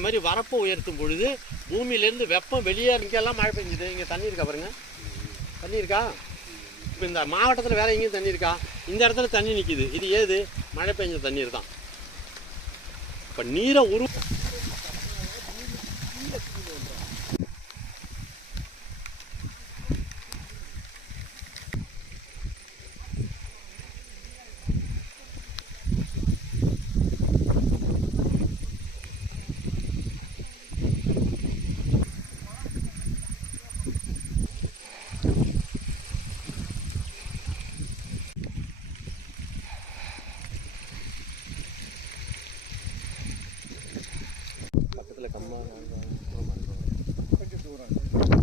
இந்த மாதிரி வரப்பை உயர்த்தும் பொழுது பூமியிலேருந்து வெப்பம் வெளியே இங்கெல்லாம் மழை பெஞ்சுது. இங்கே தண்ணி இருக்கா பாருங்க? தண்ணி இருக்கா? இப்போ இந்த மாவட்டத்தில் வேற எங்கேயும் தண்ணி இருக்கா? இந்த இடத்துல தண்ணி நிற்கிது இது ஏது? மழை பெஞ்ச தண்ணீர் தான். இப்போ நீரை உரு பக்கத்தில் கம்மா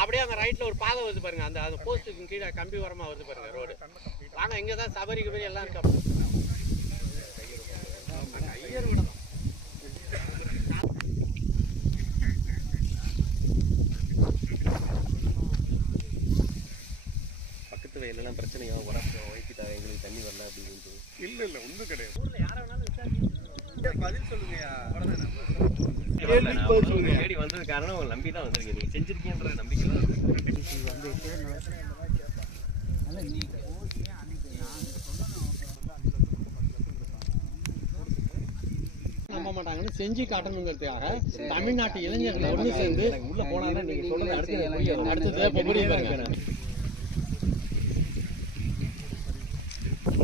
அப்படியே அங்கே ரைட்டில் ஒரு பாதை வருது பாருங்க. அந்த அந்த போஸ்ட்டுக்கு கீழே கம்பி வரமா வருது பாருங்க ரோடு ஆனால் இங்கே தான் சபரி கபரி எல்லாம் இருக்கா. ஐயர் விடம் பக்கத்து வயலெல்லாம் பிரச்சனையா உரப்பு வைக்கிட்டாங்க எங்களுக்கு தண்ணி வரல அப்படின்னு இல்ல இல்ல ஒண்ணும் கிடையாது. தேடி வந்தது காரணம் நம்பி தான் வந்திருக்கீங்க நீங்க செஞ்சிருக்கீங்கன்ற நம்பிக்கை தான் நம்ப மாட்டாங்கன்னு செஞ்சு காட்டணுங்கிறதுக்காக தமிழ்நாட்டு இளைஞர்கள் ஒன்று சேர்ந்து உள்ள போனாதான் நீங்க சொல்றது அடுத்து எனக்கு புரியும். அடுத்தது இப்ப